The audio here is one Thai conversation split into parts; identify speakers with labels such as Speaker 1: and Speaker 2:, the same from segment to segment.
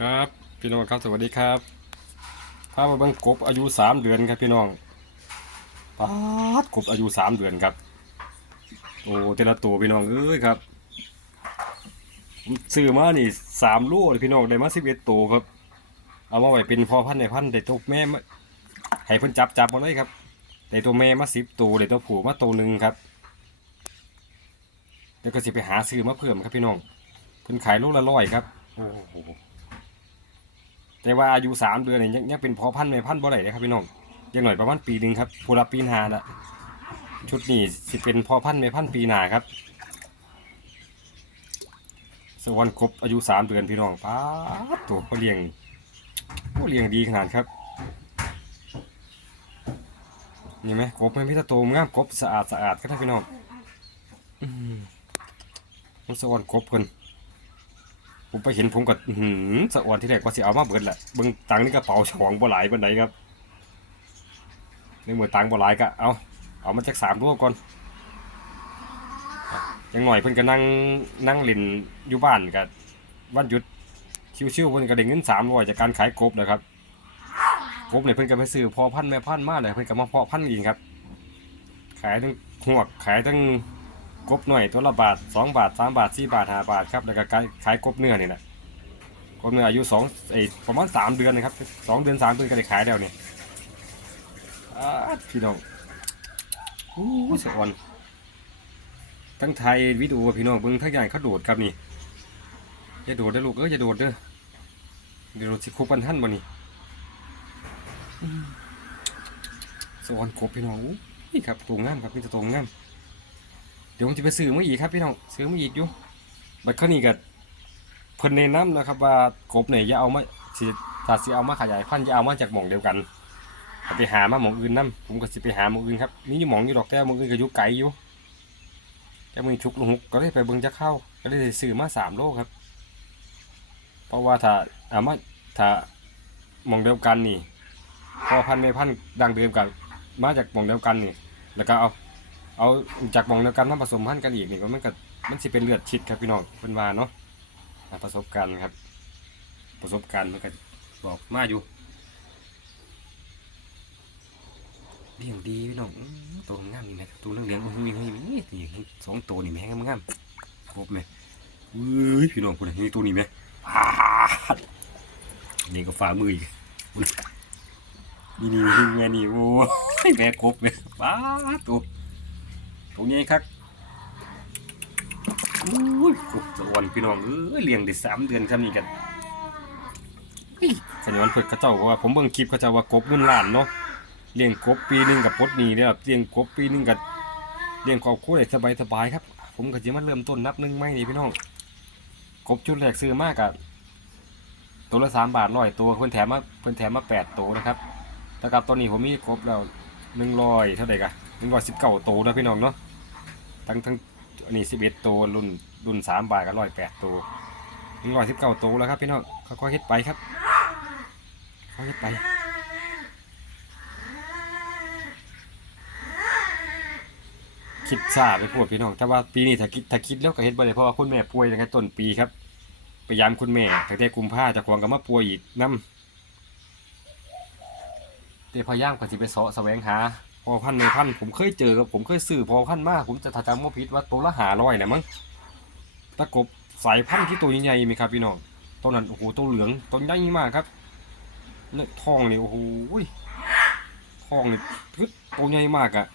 Speaker 1: ครับพี่น้องครับสวัสดีครับพามาเบิ่งกบอายุสามเดือนครับพี่น้องปาดกบอายุสามเดือนครับโอ้แต่ละตัวพี่น้องเอ้ยครับซื้อมานี่สามลเลยพี่น้องได้มาสิบเอ็ดตัวครับ เอามาไว้เป็นพ่อพันธุ์ในพันธุ์ได้ตัวแม่มให้เพิ่นจับจับมาเลยครับได้ตัวแม่มาสิบตัวได้ตัวผู้มาตัวหนึ่งครับเดี๋ยวก็สิไปหาซื้อมาเพิ่มครับพี่น้องเพิ่นขายโลละร้อยครับโอ้โห แต่ว่าอายุสามเดือนเนี่ยยังยังเป็นพอพันธุ์ไม่พันธุ์บ่ได้เลยครับพี่น้องยังหน่อยประมาณปีหนึ่งครับพูละปีหนาละชุดนี้สิเป็นพอพันธุ์ไม่พันธุ์ปีหนาครับสวรรค์ครบอายุสามเดือนพี่น้องป้าตัวเขาเลี้ยงเขาเลี้ยงดีขนาดครับนี่ไหมกบไม่พิจารณงามกบสะอาดสะอาดก็ได้พี่น้องอืมมันสวรรค์ครบเพิ่น ผมไปเห็นผมก็หือสะอวนที่แรกว่าสิเอามาเบิดแหละเบิ่งตังค์นี่กระเป๋าฉองบ่หลายปานใดครับในมือตังค์บ่หลายก็เอาเอามาจากสามตัวก่อนอยังหน่อยเพิ่นก็นั่งนั่งเล่นอยู่บ้านก็วันหยุดชิวๆเพิ่นก็ได้เงิน300จากการขายกบนะครับกบเนี่ยเพิ่นก็ไปซื้อพอพันแม่พันมาเลยเพิ่นก็มาเพาะพันธุ์เองครับ ขายทั้งหวกขายทั้ง กบหน่อยตัวละบาทสองบาทสามบาทสี่บาทห้าบาทครับแล้วก็ขายขายกบเนื้อนี่แหละกบเนื้ออายุสองไอ้ประมาณสามเดือนนะครับสองเดือนสามเดือนก็ได้ขายแล้วเนี่ยอ้าพี่น้องโอ้สะอ่อน ทั้งไทยวิดีโอพี่น้องเบิ่งทั้งอย่เขาโดดครับนี่อย่าโดดนะลูกเอ้ยอย่าโดดเด้อเดี๋ยวสิคุบกันท่านบ่นี่อืมสะอ่อนกบพี่น้องอู้นี่ครับตัวงามครับนี่จะตัวงาม ดี๋ยวผมจะไปซื้อมาอีกครับพี่น้องซื้อมาอีกอยู่บัดข้านี้ก็เพิ่นแนะนำนะครับ ว่ากบเนี่ยอย่าเอามาสิถ้าสิเอามาขยายพันธุ์อย่าเอามาจากหม่องเดียวกันไปหามาหม่องอื่นนํผมก็สิไปหาหม่องอื่นครับมีอยู่หม่องอยู่ดอกแต่หม่องอื่นก็อยู่ไกลอยู่แต่มึงชุกลงหุกก็เลยไปเบิ่งจะเข้า ก็ได้ซื้อมาสามโลครับ เพราะว่าถ้าเอามาถ้าหม่องเดียวกันนี่ พอพันธุ์ไม่พันธุ์ดังเดิมกับมาจากหม่องเดียวกันนี่ แล้วก็เอา เอาจากหมองเดียวกันมาผสมพันธุ์กันอีกนี่ก็มันก็มันสิเป็นเลือดชิดครับพี่น้องเพิ่นว่าเนาะประสบการณ์ครับ ประสบการณ์มันก็บอกมาอยู่เลี้ยงดีพี่น้องตัวงามนี่แหมตัวเลืองๆโอ้โหนี่นี่นี่สองตัวนี่แม่งงามครบไหมเอ้ยพี่น้องคนนี้ตัวนี้ไหมนี่ก็ฝ่ามืออีกนี่นี่นี่ไงนี่โอ้ยแม่ครบไหมป้าตัว ตรงนี้ครับอุ้ยกบสะอ่อนพี่น้องเอ้ยเลี้ยงได้สามเดือนครับนี่กันสัญญาณเพิ่นเขาเจ้าว่าผมเบิ่งคลิปเขาเจ้าว่ากบเงินล้านเนาะเลี้ยงกบปีหนึงกับปลดนี้เนี่ยเลี้ยงกบปีหนึงกับเลี้ยงครอบครัวได้สบายครับ ผมก็สิมาเริ่มต้นนับหนึ่งใหม่นี่พี่น้องกบชุดแรกซื้อมากอะตัวละสามบาทร้อยตัวเพิ่นแถมมาเพิ่นแถมมาแปดตัวนะครับแล้วกับตอนนี้ผมมีครบแล้วหนึ่งร้อยเท่าไหร่กะหนึ่งร้อยสิบเก้าตัวนะพี่น้องเนาะ ทั้งทั้งอันนี้สิบเอ็ดตัวรุ่นรุ่นสามบาทกับร้อยแปดตัวหนึ่งร้อยสิบเก้าตัวแล้วครับพี่น้องค่อยๆเฮ็ดไปครับค่อยๆเฮ็ดไปคิดซาไปพวดพี่น้องแต่ว่าปีนี้ถ้าคิดถ้าคิดแล้วก็เฮ็ดบ่ได้เพราะว่าคุณแม่ป่วยตั้งแต่ต้นปีครับพยายามคุณแม่ตั้งแต่กุมภาจะควงกับมาป่วยอีกนํแต่พยายามก็สิไปเสาะแสวงหา อพันในพันผมเคยเจอกับผมเคยซื้อพอพันมากผมจะถ้าจำว่าผิดว่าตัวละหาร้อยนะมั้งตะกบสายพันธุ์ที่ตัวใหญ่ๆมีครับพี่น้องตัวนั้นโอ้โหตัวเหลืองตัวใหญ่มากครับเนี่ยทองนี่โอ้โหทองนี่คือตัวใหญ่มากอะ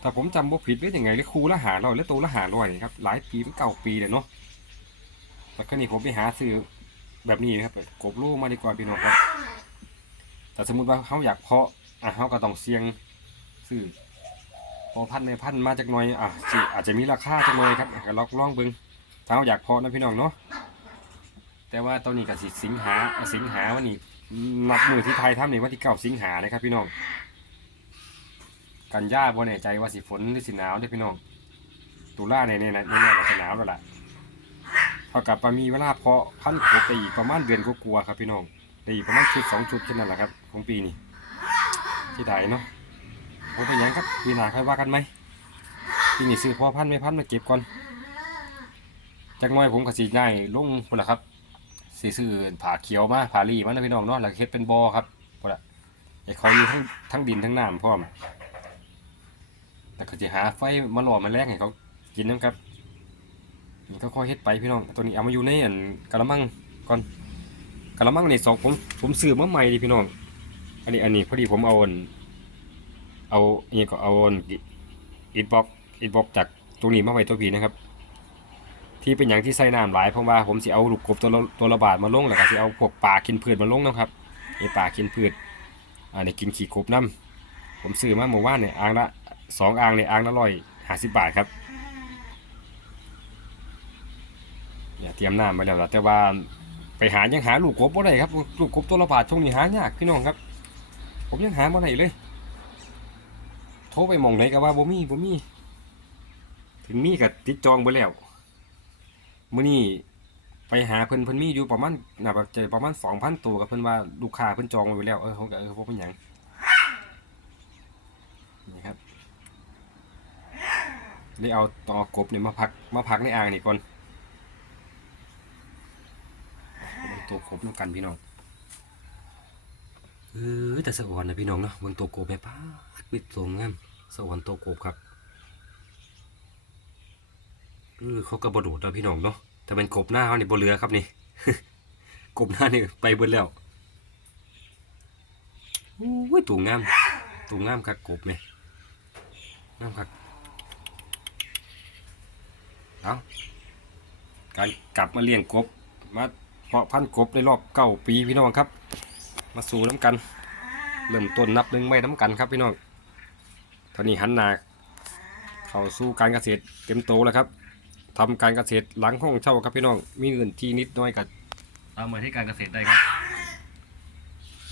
Speaker 1: แต่ผมจำว่าผิดได้ยังไงเลยคูละหาร้อยแล้วตัวละหาร้อยครับหลายปีเป็นเก่าปีเลยเนาะแต่ครั้นี้ผมไปหาซื้อแบบนี้นะครับกบลูกมาดีกว่าพี่น้องครับแต่สมมติว่าเขาอยากเพาะอะเขาก็ต้องเสี่ยง ซื้อพอพันในพันมาจากหน่อยอะสิอาจจะมีราคาจักหน่อยครับก็ลองลองเบิ่งถ้าอยากเพาะนะพี่น้องเนาะแต่ว่าตอนนี้ก็สิสิงหาสิงหาวันนี้นับมือที่ไทยทำนี่วันที่เก้าสิงหานะครับพี่น้อง กันยาบ่แน่ใจว่าสิฝนหรือสิหนาวเด้พี่น้อง ตุลาในในในในในจะหนาวแล้วล่ะเท่ากับมีเวลาเพาะพันธุ์กบไปอีกประมาณเดือนกว่าๆครับพี่น้องได้อีกประมาณชุดสองชุดแค่นั้นแหละครับของปีนี้ที่ถ่ายเนาะ ผมเป็นหยังครับปีหน้าค่อยว่ากันไหมปีนี้ซื้อพอพันไม่พันมาเก็บก่อนจากน้อยผมก็สีง่ายลงคนละครับสิซื้อผาเขียวมาผาลี่มานะพี่น้องเนาะแล้วก็เฮ็ดเป็นบ่อครับพุ่นล่ะไอ้เขามีทั้งทั้งดินทั้งน้ำพร้อมแล้วก็สิหาไฟมาหล่อมาแลกให้เขากินนํครับนี่ก็ค่อยเฮ็ดไปพี่น้องตัวนี้เอามาอยู่ในอันกะละมังก่อนกะละมังนี่สองผมผมซื้อมาใหม่ดิพี่น้อง อันนี้อันนี้พอดีผมเอาอัน เอานนี้ก็เอาอันบ็อกอิดบ็อกจากตรงนี้มาไว้ตัวผีนะครับ ที่เป็นอย่างที่ใส่น้ำหลายเพราะว่าผมสิเอาลูกกบตัวตัวละบาทมาลงแล้วก็สิเอาพวกปลากินพืชมาลงนะครับนี่ปลากินพืชอ่านี่กินขี้กบน้ำผมซื้อมาเมื่อวานเนี่ยอ่างละสองอ่างเนี่ยอ่างละร้อยห้าสิบบาทครับเนี่ยเตรียมน้ำไว้แล้วแต่ว่าไปหายังหาลูกกบบ่ได้ครับลูกกบตัวละบาทช่วงนี้หายากพี่น้องครับ ผมยังหาบ่ได้เลย ทรไปมองไหนก็ว่าบ่มีบ่มี ถึงมีก็ติดจองไปแล้วมื้อนี้ไปหาเพิ่นเพิ่นมีอยู่ประมาณน่าจะประมาณ2,000ตัวกับเพิ่นว่าลูกค้าเพิ่นจองไว้แล้วเออผมก็เออบ่เป็นหยังนี่ครับเลยเอาตอกบนี่มาพักมาพักในอ่างนี่ก่อนตัวกบนำกันพี่น้อง เออแต่สะอ่อนนะพี่น้องเนาะเบิ่งตัวกบแม่ป้าปิดสงงามสะอ่อนตัวกบครับเออเขาก็บ่โดดแล้วพี่น้องเนาะแต่เป็นกบหน้าเขานี่บนเรือครับนี่กบหน้านี่ไปเบิดแล้วอุ้ยตูงามตูงามคักกบเนี่ยงามคักเอาการกลับมาเลี้ยงกบมาเพาะพันธุ์กบในรอบเก้าปีพี่น้องครับ มาสู่น้ำกัน เริ่มต้นนับหนึ่งไม่น้ำกันครับพี่น้องตอนนี้หันหนาเข้าสู่การเกษตรเต็มโตแล้วครับทำการเกษตรหลังห้องเช่าครับพี่น้อง มีเงินที่นิดน้อยกับเอามาที่การเกษตรได้ครับ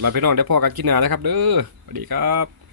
Speaker 1: มาพี่น้องได้พอกันกินนานะครับ เด้อสวัสดีครับ